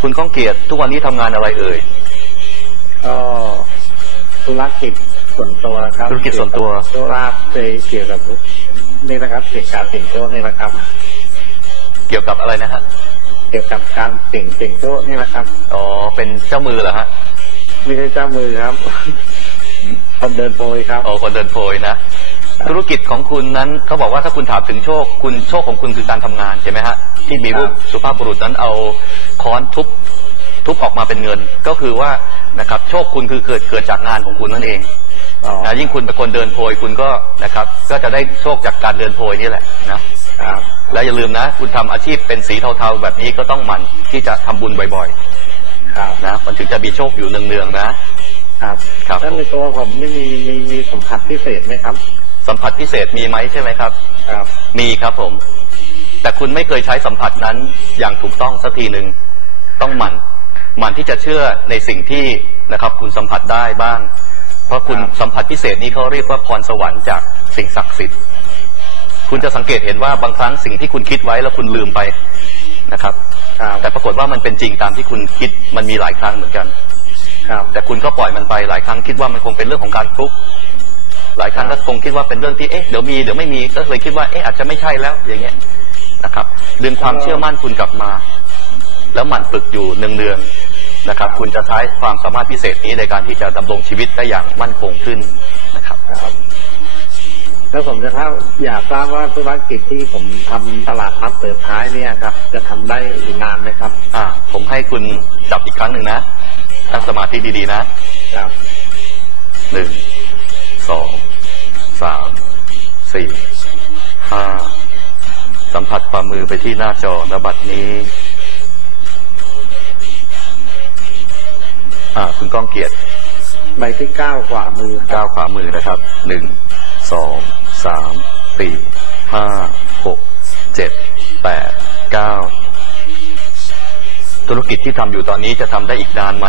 คุณก้องเกียรติทุกวันนี้ทำงานอะไรเอ่ยก็ธุรกิจส่วนตัวครับธุรกิจส่วนตัวธุรกิจเกี่ยวกับนี่นะครับเกี่ยวกับการเสี่ยงโชคนี่นะครับ เกี่ยวกับอะไรนะฮะเกี่ยวกับการเสี่ยงเสี่ยงโชคนี่นะครับ อ๋อ เป็นเจ้ามือเหรอฮะ ไม่ใช่เจ้ามือครับ คนเดินโพยครับโอ้คนเดินโพยนะ ธุรกิจของคุณนั้นเขาบอกว่าถ้าคุณถามถึงโชค คุณโชคของคุณคือการทำงานใช่ไหมฮะที่มีรูปสุภาพบุรุษนั้นเอาค้อนทุบทุบออกมาเป็นเงิน ก็คือว่านะครับโชคคุณคือเกิดเกิดจากงานของคุณนั่นเองอ๋อนะยิ่งคุณเป็นคนเดินโพยคุณก็นะครับ ก็จะได้โชคจากการเดินโพยนี่แหละนะครับแล้วอย่าลืมนะ คุณทำอาชีพเป็นสีเทาๆแบบนี้ก็ต้องหมั่นที่จะทำบุญบ่อยครับๆนะมันถึงจะมีโชคอยู่เนืองๆนะครับ ครับแล้วในตัวผมนี่มีมีมีสัมผัสพิเศษไหมครับ สัมผัสพิเศษมีไหมใช่ไหมครับ ครับ มีครับผม แต่คุณไม่เคยใช้สัมผัสนั้นอย่างถูกต้องสักทีหนึ่งต้องหมั่นหมั่นที่จะเชื่อในสิ่งที่นะครับ คุณสัมผัสได้บ้าง เพราะคุณสัมผัสพิเศษนี้เขาเรียกว่าพรสวรรค์จากสิ่งศักดิ์สิทธิ์ คุณจะสังเกตเห็นว่าบางครั้งสิ่งที่คุณคิดไว้แล้วคุณลืมไปนะครับครับแต่ปรากฏว่ามันเป็นจริงตามที่คุณคิดมันมีหลายครั้งเหมือนกันครับแต่คุณก็ปล่อยมันไปหลายครั้งคิดว่ามันคงเป็นเรื่องของการฟลุก หลายครั้งก็คงคิดว่าเป็นเรื่องที่เอ๊ะเดี๋ยวมีเดี๋ยวไม่มีก็เลยคิดว่าเอ๊ะอาจจะไม่ใช่แล้วอย่างเงี้ยนะครับ ดึงความเชื่อมั่นคุณกลับมา แล้วหมั่นฝึกอยู่เนืองๆนะครับ คุณจะใช้ความสามารถพิเศษนี้ในการที่จะดำรงชีวิตได้อย่างมั่นคงขึ้นนะครับครับแล้วผมจะถ้าอยากทราบว่าธุรกิจที่ผมทำตลาดนัดเปิดท้ายเนี่ยครับ จะทำได้อีกนานไหมครับ อ่า ผมให้คุณจับอีกครั้งหนึ่งนะตั้งสมาธิดีๆนะครับหนึ่งสองสาม สี่ห้าสัมผัสฝ่ามือไปที่หน้าจอระบัดนี้อ่าคุณก้องเกียรติใบที่เก้าขวามือครับก้าวขวามือนะครับหนึ่งสองสามสี่ห้าหกเจ็ดแปดเก้าธุรกิจที่ทำอยู่ตอนนี้จะทำได้อีกนานไหม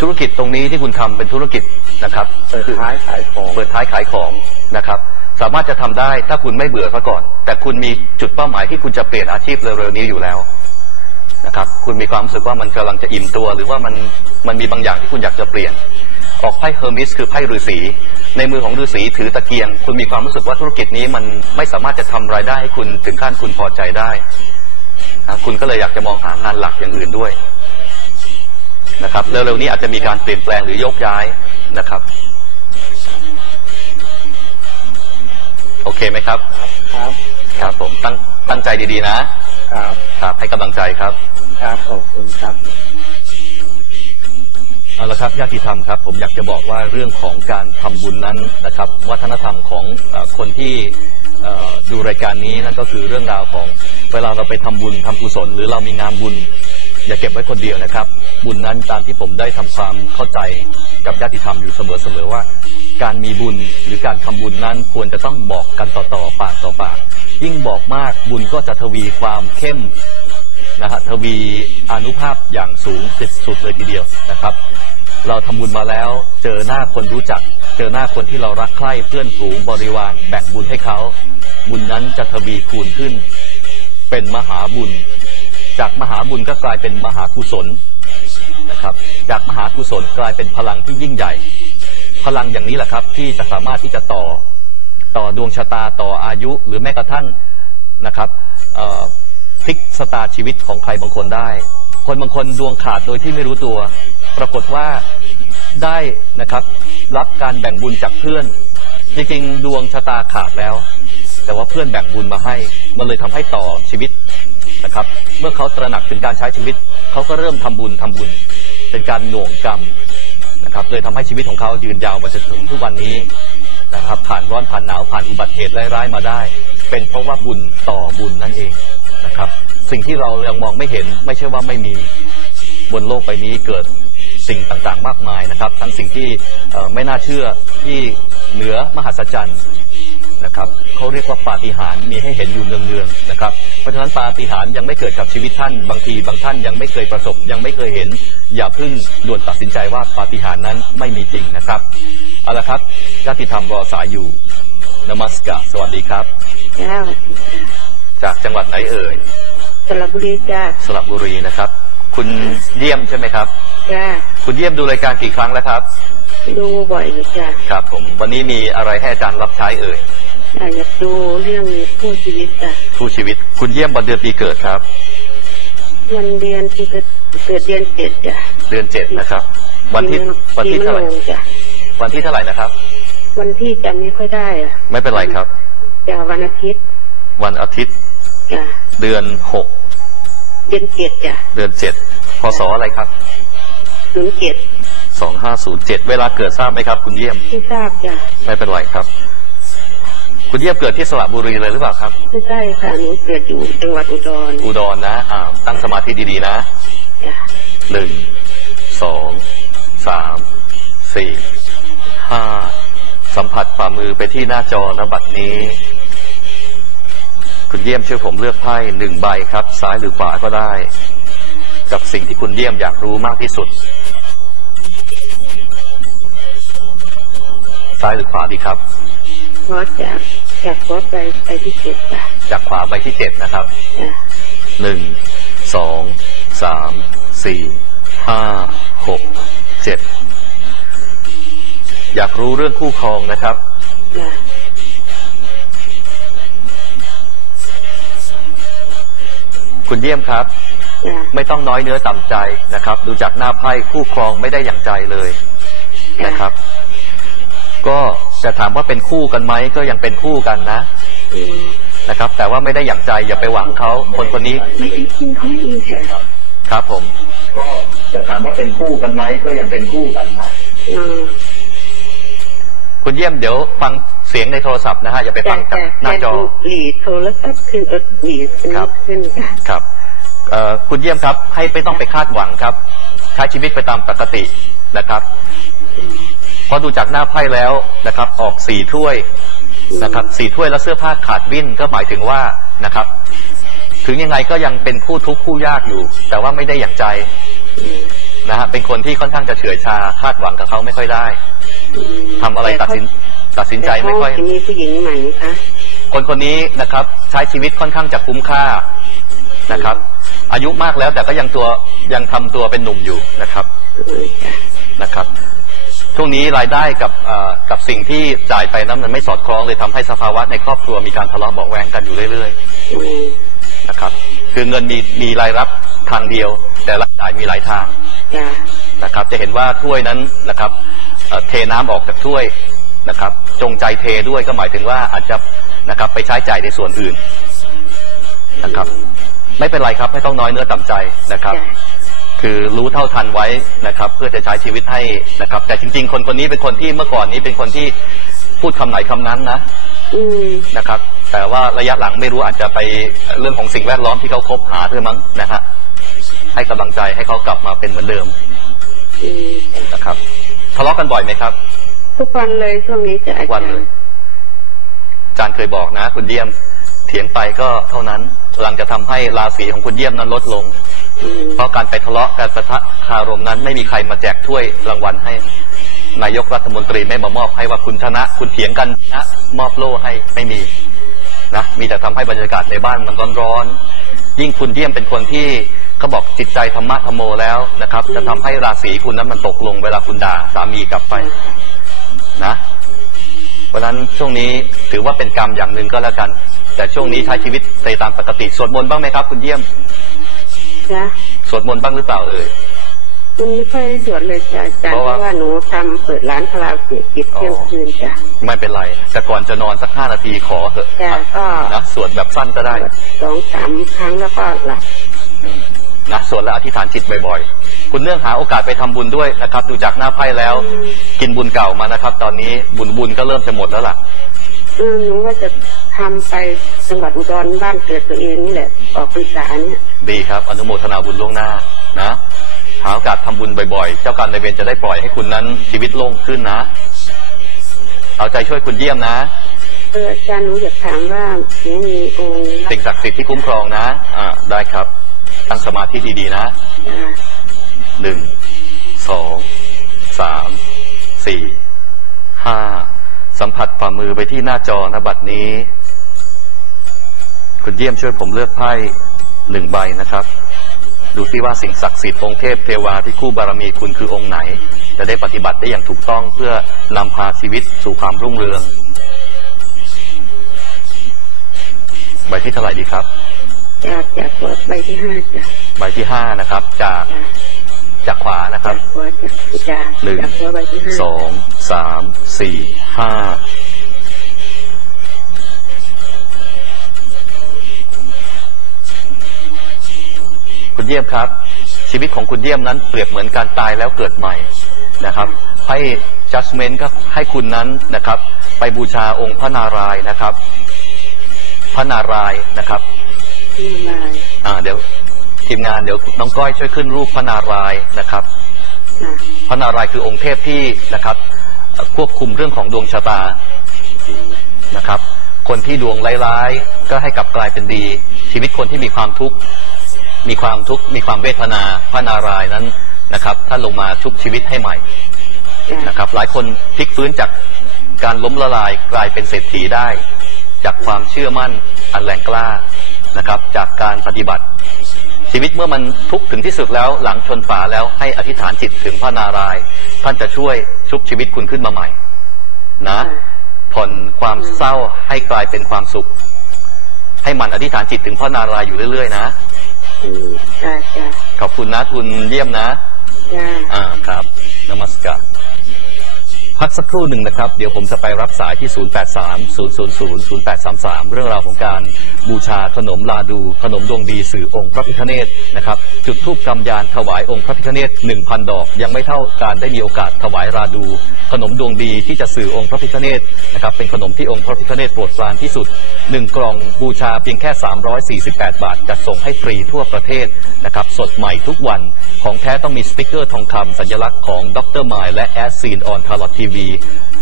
ธุรกิจตรงนี้ที่คุณทำเป็นธุรกิจนะครับเปิดท้ายขายของเปิดท้ายขายของนะครับ สามารถจะทำได้ถ้าคุณไม่เบื่อซะก่อน แต่คุณมีจุดเป้าหมายที่คุณจะเปลี่ยนอาชีพเร็วๆนี้อยู่แล้วนะครับ คุณมีความรู้สึกว่ามันกำลังจะอิ่มตัว หรือว่ามันมันมีบางอย่างที่คุณอยากจะเปลี่ยน ออกไพ่เฮอร์มิสคือไพ่ฤาษีในมือของฤาษีถือตะเกียง คุณมีความรู้สึกว่าธุรกิจนี้มันไม่สามารถจะทำรายได้ให้คุณถึงขั้นคุณพอใจได้นะคุณก็เลยอยากจะมองหางานหลักอย่างอื่นด้วย นะครับเร็วๆนี้อาจจะมีการเปลี่ยนแปลงหรือยกย้ายนะครับโอเคไหมครับ ครับครับผมตั้งตั้งใจดีๆนะ ครับครับให้กำลังใจครับ ครับขอบคุณครับเอาละครับญาติธรรมครับ ผมอยากจะบอกว่าเรื่องของการทำบุญนั้นนะครับ วัฒนธรรมของเออคนที่เอ่อดูรายการนี้นั่นก็คือเรื่องราวของเวลาเราไปทำบุญทำกุศล หรือเรามีงานบุญ อย่าเก็บไว้คนเดียวนะครับ บุญนั้นตามที่ผมได้ทำความเข้าใจกับญาติธรรมอยู่เสมอๆว่า การมีบุญหรือการทำบุญนั้นควรจะต้องบอกกันต่อๆปากต่อปาก ยิ่งบอกมากบุญก็จะทวีความเข้มนะฮะทวีอนุภาพอย่างสูงสุดเลยทีเดียวนะครับ เราทำบุญมาแล้วเจอหน้าคนรู้จัก เจอหน้าคนที่เรารักใคร่เพื่อนฝูงบริวารแบ่งบุญให้เขา บุญนั้นจะทวีคูณขึ้น เป็นมหาบุญ จากมหาบุญก็กลายเป็นมหากุศล นะครับ จากมหากุศลกลายเป็นพลังที่ยิ่งใหญ่ พลังอย่างนี้แหละครับ ที่จะสามารถที่จะต่อต่อดวงชะตาต่ออายุ หรือแม้กระทั่งนะครับพลิกสตาชีวิตของใครบางคนได้ คนบางคนดวงขาดโดยที่ไม่รู้ตัว ปรากฏว่าได้นะครับ รับการแบ่งบุญจากเพื่อน จริงๆ ดวงชะตาขาดแล้ว แต่ว่าเพื่อนแบ่งบุญมาให้ มันเลยทำให้ต่อชีวิต นะครับ เมื่อเขาตระหนักถึงการใช้ชีวิต เขาก็เริ่มทำบุญทำบุญ เป็นการหน่วงกรรมนะครับเลยทำให้ชีวิตของเขายืนยาวมาจนถึงทุกวันนี้นะครับ ผ่านร้อนผ่านหนาวผ่านอุบัติเหตุร้ายๆมาได้ เป็นเพราะว่าบุญต่อบุญนั่นเองนะครับ สิ่งที่เรายังมองไม่เห็นไม่ใช่ว่าไม่มีบนโลกใบนี้เกิดสิ่งต่างๆ มากมายนะครับ ทั้งสิ่งที่ไม่น่าเชื่อที่เหนือมหัศจรรย์ นะครับเขาเรียกว่าปาฏิหาริย์มีให้เห็นอยู่เนืองๆนะครับ เพราะฉะนั้นปาฏิหาริย์ยังไม่เกิดกับชีวิตท่าน บางทีบางท่านยังไม่เคยประสบ ยังไม่เคยเห็น อย่าเพิ่งด่วนตัดสินใจว่าปาฏิหาริย์นั้นไม่มีจริงนะครับเอาละครับญาติธรรมรอสายอยู่นมัสการสวัสดีครับจ้าสวัสดีจ้าจากจังหวัดไหนเอ่ยสระบุรีจ้าสระบุรีนะครับ คุณเยี่ยมใช่ไหมครับจ้าคุณเยี่ยมดูรายการกี่ครั้งแล้วครับ ดูบ่อยอยู่จ้าครับผมวันนี้มีอะไรให้อาจารย์รับใช้เอ่ย จ้าอยากดูเรื่องผู้ชีวิตจ้าคู่ชีวิต คุณเยี่ยมวันเดือนปีเกิดครับวันเดือนที่เกิดเกิดเดือนเจ็ดจ้าเดือนเจ็ดนะครับ วันที่วันที่เท่าไหร่ปีมะโรงจ้าวันที่เท่าไหร่นะครับ วันที่จำไม่ค่อยได้อะไม่เป็นไรครับจ้าวันอาทิตย์ วันอาทิตย์จ้าเดือนหกเดือนเจ็ดจ้าเดือนเจ็ดพศอะไรครับศูนย์เจ็ดสองห้าศูนย์เจ็ดเวลาเกิดทราบไหมครับ คุณเยี่ยมไม่ทราบจ้าไม่เป็นไรครับ คุณเยี่ยมเกิดที่สระบุรีเลยหรือเปล่าครับ ไม่ใช่ค่ะหนูเกิดอยู่จังหวัดอุดรอุดรนะอ่าตั้งสมาธิดีๆนะจ้าหนึ่งสองสามสี่ห้าสัมผัสฝ่ามือไปที่หน้าจอนบัตรนี้ คุณเยี่ยมช่วยผมเลือกไพ่หนึ่งใบครับ ซ้ายหรือขวาก็ได้ กับสิ่งที่คุณเยี่ยมอยากรู้มากที่สุด ซ้ายหรือขวาดีครับเพราะจาก จากขอไปไปที่เจ็ดจ้าจากขวาไปที่เจ็ดนะครับจ้าหนึ่งสองสามสี่ห้าหกเจ็ดอยากรู้เรื่องคู่ครองนะครับจ้าคุณเยี่ยมครับจ้าไม่ต้องน้อยเนื้อต่ำใจนะครับ ดูจากหน้าไพ่คู่ครองไม่ได้อย่างใจเลยนะครับ ก็ จะถามว่าเป็นคู่กันไหมก็ยังเป็นคู่กันนะอืมนะครับ แต่ว่าไม่ได้อย่างใจอย่าไปหวังเขาคนคนนี้ไม่ได้กินเขาไม่ดีจ้ะครับผม ก็จะถามว่าเป็นคู่กันไหมก็ยังเป็นคู่กันนะอืมคุณเยี่ยมเดี๋ยวฟังเสียงในโทรศัพท์นะฮะอย่าไปฟังจากหน้าจอหลีดโทรศัพท์ขึ้นเออหลีดขึ้นครับขึ้นค่ะครับเอ่อคุณเยี่ยมครับ ให้ไม่ต้องไปคาดหวังครับใช้ชีวิตไปตามปกตินะครับ เพราะดูจากหน้าไพ่แล้วนะครับ ออกสี่ถ้วยนะครับสี่ถ้วยแล้วเสื้อผ้าขาดวิ่นก็หมายถึงว่านะครับ ถึงยังไงก็ยังเป็นคู่ทุกข์คู่ยากอยู่ แต่ว่าไม่ได้อย่างใจอืมนะฮะเป็นคนที่ค่อนข้างจะเฉื่อยชาคาดหวังกับเขาไม่ค่อยได้อืมทำอะไรตัดสินตัดสินใจไม่ค่อยแต่เขาจะมีผู้หญิงใหม่ไหมคะคนคนนี้นะครับ ใช้ชีวิตค่อนข้างจะคุ้มค่านะครับ อายุมากแล้วแต่ก็ยังตัวยังทำตัวเป็นหนุ่มอยู่นะครับอืมจ้ะนะครับ ช่วงนี้รายได้กับเอ่อกับสิ่งที่จ่ายไปนั้นมันไม่สอดคล้องเลยทำให้สภาวะในครอบครัวมีการทะเลาะเบาะแว้งกันอยู่เรื่อยอืมๆนะครับคือเงินมีมีรายรับทางเดียว แต่รายจ่ายมีหลายทางจ้ะนะครับ จะเห็นว่าถ้วยนั้นนะครับเอ่อเทน้ำออกจากถ้วยนะครับ จงใจเทด้วยก็หมายถึงว่าอาจจะนะครับไปใช้จ่ายในส่วนอื่นนะครับ ไม่เป็นไรครับไม่ต้องน้อยเนื้อต่ำใจนะครับจ้ะ คือรู้เท่าทันไว้นะครับ เพื่อจะใช้ชีวิตให้นะครับ แต่จริง ๆ คนคนนี้เป็นคนที่เมื่อก่อนนี้เป็นคนที่พูดคำไหนคำนั้นนะอืมนะครับ แต่ว่าระยะหลังไม่รู้อาจจะไปเรื่องของสิ่งแวดล้อมที่เขาคบหาด้วยมั้งนะฮะให้กำลังใจให้เขากลับมาเป็นเหมือนเดิมอืมนะครับทะเลาะกันบ่อยไหมครับ ทุกวันเลยช่วงนี้จะอาทุกวันจารเลยย์อาจารย์เคยบอกนะ คุณเยี่ยม เถียงไปก็เท่านั้นกำลังจะทำให้ราศีของคุณเยี่ยมนั้นลดลงอืม เพราะการไปทะเลาะการปะทะคารมนั้น ไม่มีใครมาแจกถ้วยรางวัลให้ นายกรัฐมนตรีไม่มามอบให้ว่าคุณชนะ คุณเถียงกันนะมอบโล่ให้ไม่มีนะมีแต่ทำให้บรรยากาศในบ้านมันร้อนๆยิ่งคุณเยี่ยมเป็นคนที่เขาบอกจิตใจธรรมะธรรมโมแล้วนะครับ จะทำให้ราศีคุณนั้นมันตกลงเวลาคุณด่าสามีกลับไปนะเพราะนั้นช่วงนี้ถือว่าเป็นกรรมอย่างหนึ่งก็แล้วกัน แต่ช่วงนี้ใช้ชีวิตไปตามปกติสวดมนต์บ้างไหมครับ คุณเยี่ยม จ้ะสวดมนต์บ้างหรือเปล่าเอ่ยมันไม่ค่อยได้สวดเลยจ้ะอาจารย์เพเพราะว่าราะว่าหนูทำเปิดร้านคาราโอเกะปิดเที่ยงอ๋อคืนจ้ะไม่เป็นไร แต่ก่อนจะนอนสักห้านาทีขอเถอะจ้ะก็นะสวดแบบสั้นก็ได้สวดสองสามครั้งแล้วก็หลับอืมนะสวดและอธิษฐานจิตบ่อยๆ คุณเนื่องหาโอกาสไปทำบุญด้วยนะครับ ดูจากหน้าไพ่แล้วอืมกินบุญเก่ามานะครับ ตอนนี้บุญบุญก็เริ่มจะหมดแล้วล่ะเออหนูว่าจะทำไปจังหวัดอุดรบ้านเกิดตัวเองนี่แหละ ออกพรรษาเนี่ยดีครับ อนุโมทนาบุญล่วงหน้านะหาโอกาสทำบุญบ่อยๆ เจ้ากรรมนายเวรจะได้ปล่อยให้คุณนั้นชีวิตโล่งขึ้นนะ เอาใจช่วยคุณเยี่ยมนะเอออาจารย์หนูอยากถามว่าหนูมีองค์สิ่งศักดิ์สิทธิ์ที่คุ้มครองนะ อ่า ได้ครับ ตั้งสมาธิดีๆนะอ่าหนึ่งสองสามสี่ห้า สัมผัสฝ่ามือไปที่หน้าจอนะบัดนี้ คุณเยี่ยมช่วยผมเลือกไพ่หนึ่งใบนะครับ ดูซิว่าสิ่งศักดิ์สิทธิ์องค์เทพเทวาที่คู่บารมีคุณคือองค์ไหน จะได้ปฏิบัติได้อย่างถูกต้องเพื่อนำพาชีวิตสู่ความรุ่งเรือง ใบที่เท่าไหร่ดีครับ จากจากหัวใบที่ห้าจ้ะใบที่ห้านะครับ จาก จ้ะจากขวานะคจารับกหัวจากจ้ะหนึ่งจากหัวใบที่ห้าสองสามสี่ห้าคุณเยี่ยมครับ ชีวิตของคุณเยี่ยมนั้นเปรียบเหมือนการตายแล้วเกิดใหม่นะครับ ให้ judgment ก็ให้คุณนั้นนะครับ ไปบูชาองค์พระนารายณ์นะครับ พระนารายณ์นะครับที่มาอ่าเดี๋ยว ทีมงานเดี๋ยวน้องก้อยช่วยขึ้นรูปพระนารายณ์นะครับจ้ะพระนารายณ์คือองค์เทพที่นะครับเอ่อควบคุมเรื่องของดวงชะตานะครับ คนที่ดวงร้ายๆก็ให้กลับกลายเป็นดี ชีวิตคนที่มีความทุกข์มีความทุกข์มีความเวทนาพระนารายณ์นั้นนะครับท่านลงมาชุบชีวิตให้ใหม่จ้ะนะครับ หลายคนพลิกฟื้นจากการล้มละลายกลายเป็นเศรษฐีได้ จากความเชื่อมั่นอันแรงกล้านะครับ จากการปฏิบัติ ชีวิตเมื่อมันทุกข์ถึงที่สุดแล้วหลังชนฝาแล้วให้อธิษฐานจิตถึงพระนารายณ์ท่านจะช่วยชุบชีวิตคุณขึ้นมาใหม่ นะผ่อนความเศร้าให้กลายเป็นความสุข ให้มันอธิษฐานจิตถึงพระนารายณ์อยู่เรื่อย ๆ นะอืมจ้ะจ้ะขอบคุณนะคุณเยี่ยมนะจ้ะอ่าครับนมัสการ พักสักครู่หนึ่งนะครับ เดี๋ยวผมจะไปรับสายที่ 083 000 0833 เรื่องราวของการบูชาขนมลาดู ขนมดวงดีสื่อองค์พระพิฆเนศนะครับ จุดทูปกำยานถวายองค์พระพิฆเนศ1,000 ดอก ยังไม่เท่าการได้มีโอกาสถวายราดู ขนมดวงดีที่จะสื่อองค์พระพิฆเนศนะครับ เป็นขนมที่องค์พระพิฆเนศโปรดปรานที่สุด 1 กล่องบูชาเพียงแค่ 348 บาทจัดส่งให้ฟรีทั่วประเทศนะครับ สดใหม่ทุกวัน ของแท้ต้องมีสติกเกอร์ทองคำสัญลักษณ์ของดรไมายและแอสซีนออนทาร์ลทีวี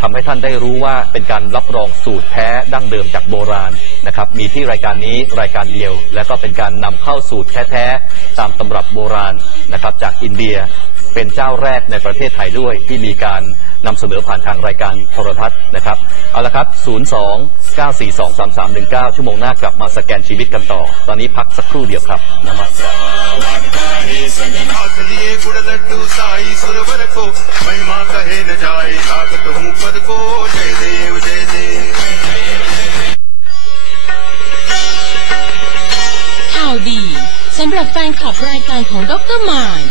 ทำให้ท่านได้รู้ว่าเป็นการรับรองสูตรแท้ดั้งเดิมจากโบราณนะครับมีที่รายการนี้รายการเดียว และก็เป็นการนำเข้าสูตรแท้ๆตามตำรับโบราณนะครับจากอินเดียเป็นเจ้าแรกในประเทศไทยด้วยที่มีการนำเสนอผ่านทางรายการโทรทัศน์นะครับเอาละครับ 02 942 3319 ชั่วโมงหน้ากลับมาสแกนชีวิตกันต่อ ตอนนี้พักสักครู่เดียวครับนมัสการ लिए गुड़ लड्डू साई सुरवर को महिमा कहे न जाए लागत हूँ पद को जय देव जय देव ข่าวดีสำหรับแฟนคลับรายการของดรหมาย